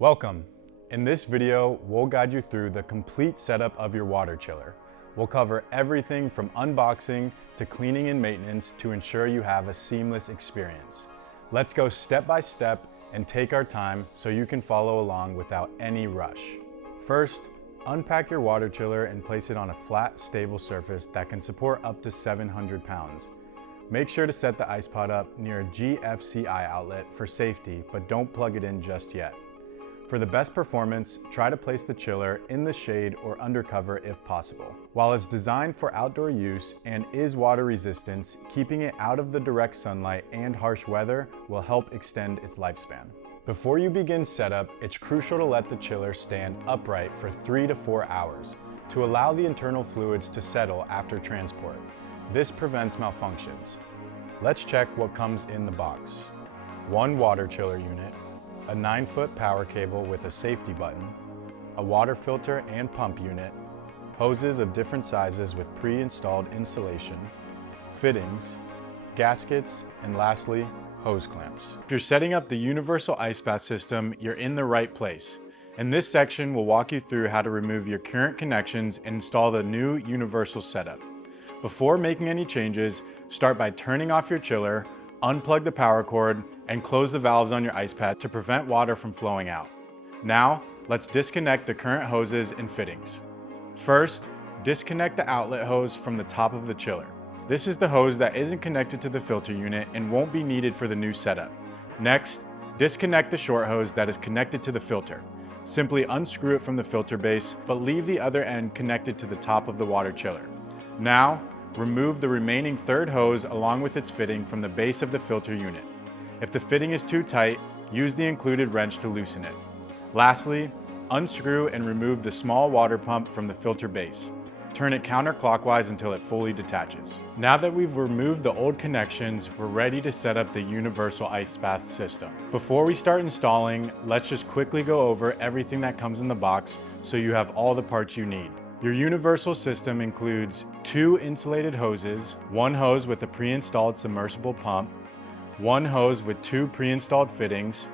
Welcome. In this video, we'll guide you through the complete setup of your water chiller. We'll cover everything from unboxing to cleaning and maintenance to ensure you have a seamless experience. Let's go step by step and take our time so you can follow along without any rush. First, unpack your water chiller and place it on a flat, stable surface that can support up to 700 pounds. Make sure to set the icepod up near a GFCI outlet for safety, but don't plug it in just yet. For the best performance, try to place the chiller in the shade or under cover if possible. While it's designed for outdoor use and is water resistant, keeping it out of the direct sunlight and harsh weather will help extend its lifespan. Before you begin setup, it's crucial to let the chiller stand upright for 3 to 4 hours to allow the internal fluids to settle after transport. This prevents malfunctions. Let's check what comes in the box. One water chiller unit, a 9-foot power cable with a safety button, a water filter and pump unit, hoses of different sizes with pre-installed insulation, fittings, gaskets, and lastly, hose clamps. If you're setting up the universal ice bath system, you're in the right place. In this section, we'll walk you through how to remove your current connections and install the new universal setup. Before making any changes, start by turning off your chiller, unplug the power cord, and close the valves on your ice pad to prevent water from flowing out. Now, let's disconnect the current hoses and fittings. First, disconnect the outlet hose from the top of the chiller. This is the hose that isn't connected to the filter unit and won't be needed for the new setup. Next, disconnect the short hose that is connected to the filter. Simply unscrew it from the filter base, but leave the other end connected to the top of the water chiller. Now, remove the remaining third hose along with its fitting from the base of the filter unit. If the fitting is too tight, use the included wrench to loosen it. Lastly, unscrew and remove the small water pump from the filter base. Turn it counterclockwise until it fully detaches. Now that we've removed the old connections, we're ready to set up the universal ice bath system. Before we start installing, let's just quickly go over everything that comes in the box so you have all the parts you need. Your universal system includes 2 insulated hoses, 1 hose with a pre-installed submersible pump, 1 hose with 2 pre-installed fittings,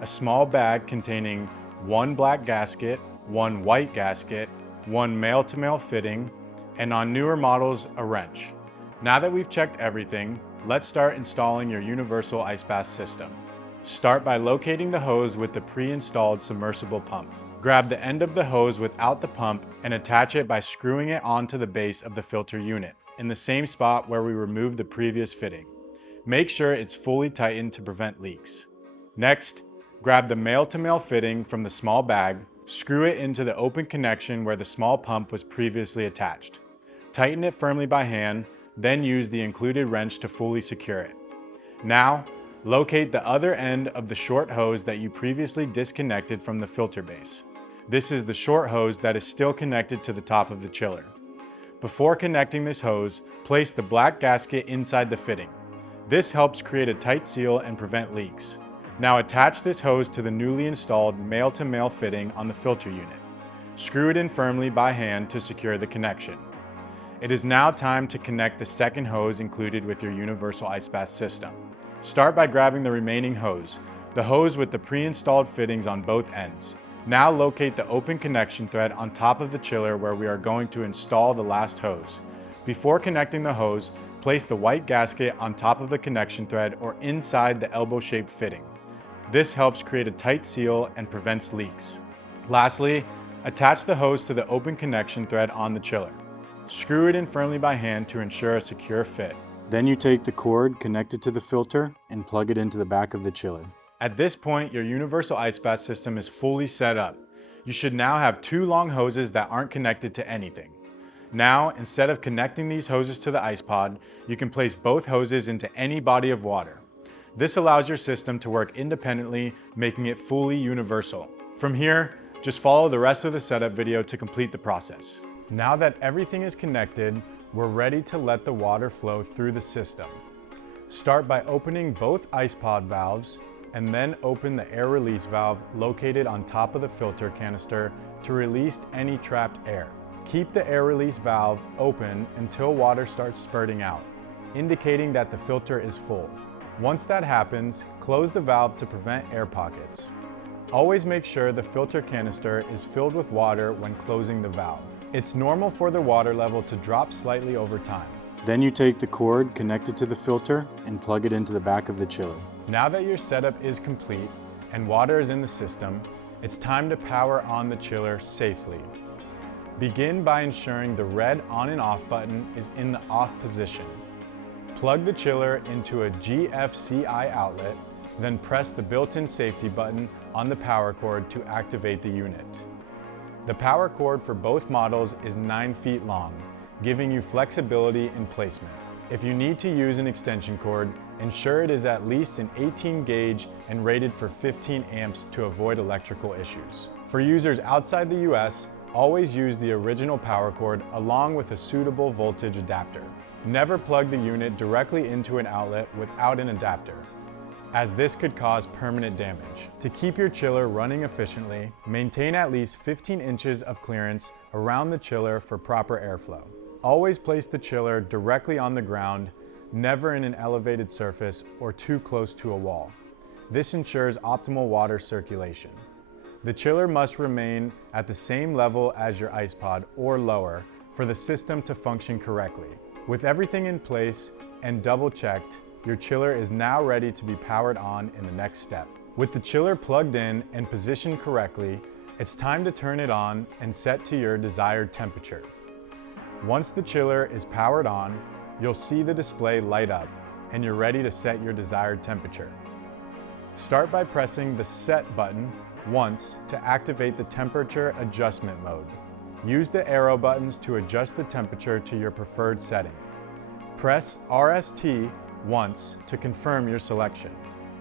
a small bag containing 1 black gasket, 1 white gasket, 1 male-to-male fitting, and on newer models, a wrench. Now that we've checked everything, let's start installing your universal ice bath system. Start by locating the hose with the pre-installed submersible pump. Grab the end of the hose without the pump and attach it by screwing it onto the base of the filter unit, in the same spot where we removed the previous fitting. Make sure it's fully tightened to prevent leaks. Next, grab the male-to-male fitting from the small bag, screw it into the open connection where the small pump was previously attached. Tighten it firmly by hand, then use the included wrench to fully secure it. Now, locate the other end of the short hose that you previously disconnected from the filter base. This is the short hose that is still connected to the top of the chiller. Before connecting this hose, place the black gasket inside the fitting. This helps create a tight seal and prevent leaks. Now attach this hose to the newly installed male-to-male fitting on the filter unit. Screw it in firmly by hand to secure the connection. It is now time to connect the second hose included with your universal ice bath system. Start by grabbing the remaining hose, the hose with the pre-installed fittings on both ends. Now locate the open connection thread on top of the chiller where we are going to install the last hose. Before connecting the hose, place the white gasket on top of the connection thread or inside the elbow-shaped fitting. This helps create a tight seal and prevents leaks. Lastly, attach the hose to the open connection thread on the chiller. Screw it in firmly by hand to ensure a secure fit. Then you take the cord connected to the filter and plug it into the back of the chiller. At this point, your universal ice bath system is fully set up. You should now have 2 long hoses that aren't connected to anything. Now, instead of connecting these hoses to the icepod, you can place both hoses into any body of water. This allows your system to work independently, making it fully universal. From here, just follow the rest of the setup video to complete the process. Now that everything is connected, we're ready to let the water flow through the system. Start by opening both icepod valves and then open the air release valve located on top of the filter canister to release any trapped air. Keep the air release valve open until water starts spurting out, indicating that the filter is full. Once that happens, close the valve to prevent air pockets. Always make sure the filter canister is filled with water when closing the valve. It's normal for the water level to drop slightly over time. Then you take the cord connected to the filter and plug it into the back of the chiller. Now that your setup is complete and water is in the system, it's time to power on the chiller safely. Begin by ensuring the red on and off button is in the off position. Plug the chiller into a GFCI outlet, then press the built-in safety button on the power cord to activate the unit. The power cord for both models is 9 feet long, giving you flexibility in placement. If you need to use an extension cord, ensure it is at least an 18 gauge and rated for 15 amps to avoid electrical issues. For users outside the US, always use the original power cord along with a suitable voltage adapter. Never plug the unit directly into an outlet without an adapter, as this could cause permanent damage. To keep your chiller running efficiently, maintain at least 15 inches of clearance around the chiller for proper airflow. Always place the chiller directly on the ground, never in an elevated surface or too close to a wall. This ensures optimal water circulation. The chiller must remain at the same level as your icepod or lower for the system to function correctly. With everything in place and double checked, your chiller is now ready to be powered on in the next step. With the chiller plugged in and positioned correctly, it's time to turn it on and set to your desired temperature. Once the chiller is powered on, you'll see the display light up and you're ready to set your desired temperature. Start by pressing the Set button once to activate the temperature adjustment mode. Use the arrow buttons to adjust the temperature to your preferred setting. Press RST once to confirm your selection.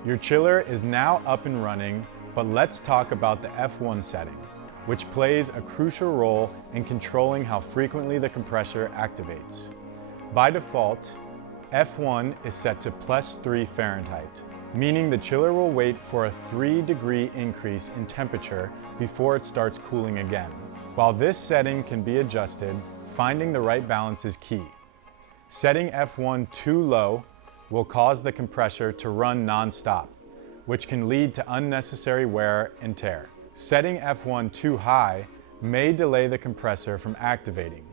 Your chiller is now up and running, but let's talk about the F1 setting, which plays a crucial role in controlling how frequently the compressor activates. By default, F1 is set to +3 Fahrenheit, meaning the chiller will wait for a 3-degree increase in temperature before it starts cooling again. While this setting can be adjusted, finding the right balance is key. Setting F1 too low will cause the compressor to run non-stop, which can lead to unnecessary wear and tear. Setting F1 too high may delay the compressor from activating,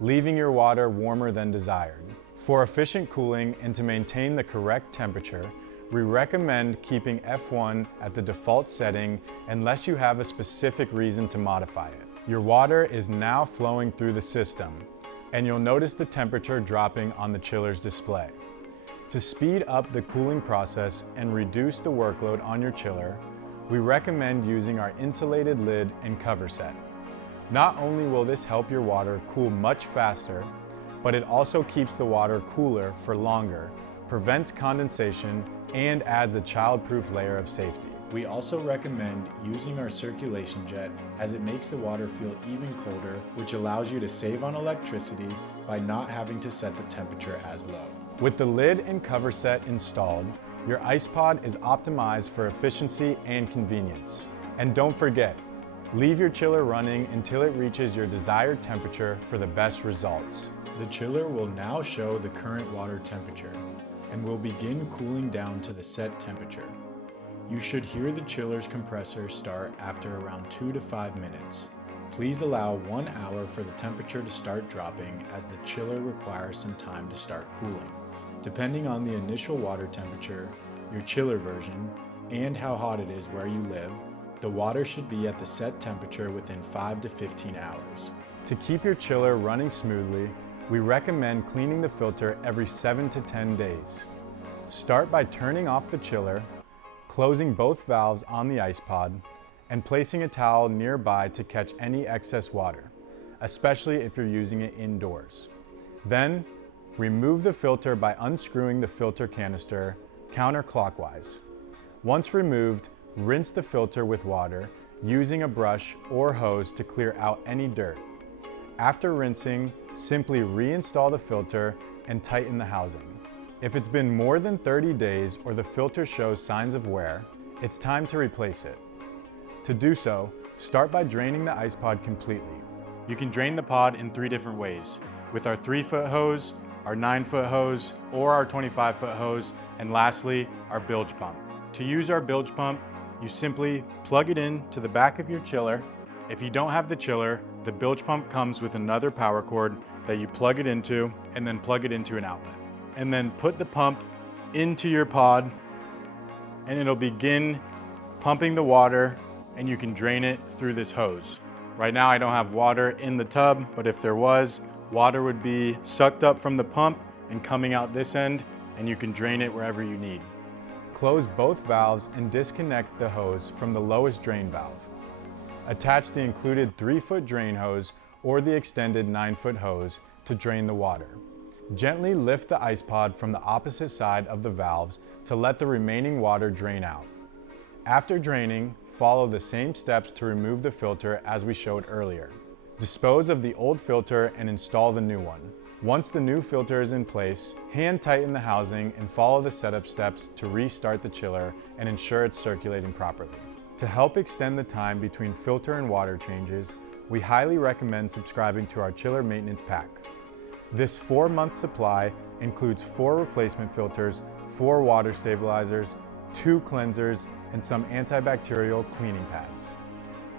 leaving your water warmer than desired. For efficient cooling and to maintain the correct temperature, we recommend keeping F1 at the default setting unless you have a specific reason to modify it. Your water is now flowing through the system, and you'll notice the temperature dropping on the chiller's display. To speed up the cooling process and reduce the workload on your chiller, we recommend using our insulated lid and cover set. Not only will this help your water cool much faster, but it also keeps the water cooler for longer, prevents condensation, and adds a child-proof layer of safety. We also recommend using our circulation jet as it makes the water feel even colder, which allows you to save on electricity by not having to set the temperature as low. With the lid and cover set installed, your icepod is optimized for efficiency and convenience. And don't forget, leave your chiller running until it reaches your desired temperature for the best results. The chiller will now show the current water temperature and will begin cooling down to the set temperature. You should hear the chiller's compressor start after around 2 to 5 minutes. Please allow 1 hour for the temperature to start dropping, as the chiller requires some time to start cooling. Depending on the initial water temperature, your chiller version, and how hot it is where you live, the water should be at the set temperature within 5 to 15 hours. To keep your chiller running smoothly, we recommend cleaning the filter every 7 to 10 days. Start by turning off the chiller, closing both valves on the icepod, and placing a towel nearby to catch any excess water, especially if you're using it indoors. Then, remove the filter by unscrewing the filter canister counterclockwise. Once removed, rinse the filter with water using a brush or hose to clear out any dirt. After rinsing, simply reinstall the filter and tighten the housing. If it's been more than 30 days or the filter shows signs of wear, it's time to replace it. To do so, start by draining the icepod completely. You can drain the pod in 3 different ways, with our 3-foot hose, our 9-foot hose, or our 25-foot hose, and lastly, our bilge pump. To use our bilge pump, you simply plug it in to the back of your chiller. If you don't have the chiller, the Bilge Pump comes with another power cord that you plug it into and then plug it into an outlet. And then put the pump into your pod and it'll begin pumping the water and you can drain it through this hose. Right now I don't have water in the tub, but if there was, water would be sucked up from the pump and coming out this end, and you can drain it wherever you need. Close both valves and disconnect the hose from the lowest drain valve. Attach the included 3-foot drain hose or the extended 9-foot hose to drain the water. Gently lift the icepod from the opposite side of the valves to let the remaining water drain out. After draining, follow the same steps to remove the filter as we showed earlier. Dispose of the old filter and install the new one. Once the new filter is in place, hand tighten the housing and follow the setup steps to restart the chiller and ensure it's circulating properly. To help extend the time between filter and water changes, we highly recommend subscribing to our chiller maintenance pack. This 4-month supply includes 4 replacement filters, 4 water stabilizers, 2 cleansers, and some antibacterial cleaning pads.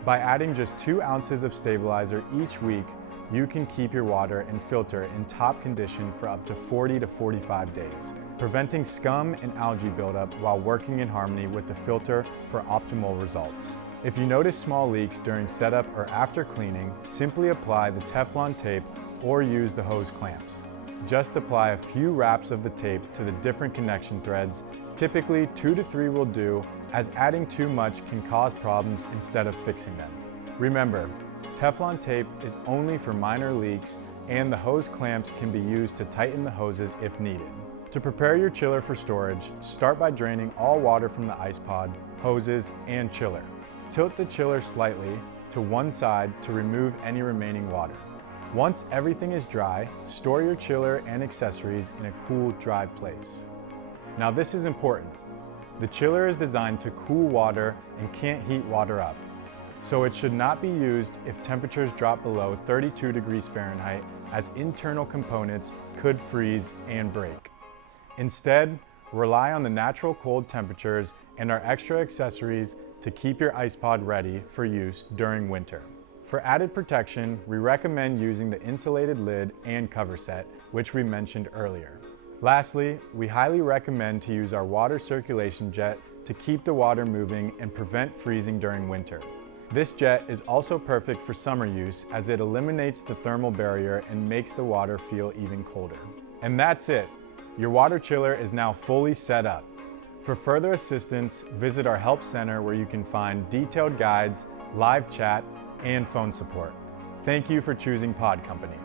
By adding just 2 ounces of stabilizer each week, you can keep your water and filter in top condition for up to 40 to 45 days, preventing scum and algae buildup while working in harmony with the filter for optimal results. If you notice small leaks during setup or after cleaning, simply apply the Teflon tape or use the hose clamps. Just apply a few wraps of the tape to the different connection threads. Typically 2 to 3 will do, as adding too much can cause problems instead of fixing them. Remember, Teflon tape is only for minor leaks, and the hose clamps can be used to tighten the hoses if needed. To prepare your chiller for storage, start by draining all water from the icepod, hoses, and chiller. Tilt the chiller slightly to one side to remove any remaining water. Once everything is dry, store your chiller and accessories in a cool, dry place. Now this is important. The chiller is designed to cool water and can't heat water up, so it should not be used if temperatures drop below 32 degrees Fahrenheit, as internal components could freeze and break. Instead, rely on the natural cold temperatures and our extra accessories to keep your icepod ready for use during winter. For added protection, we recommend using the insulated lid and cover set, which we mentioned earlier. Lastly, we highly recommend to use our water circulation jet to keep the water moving and prevent freezing during winter. This jet is also perfect for summer use, as it eliminates the thermal barrier and makes the water feel even colder. And that's it. Your water chiller is now fully set up. For further assistance, visit our help center where you can find detailed guides, live chat, and phone support. Thank you for choosing Pod Company.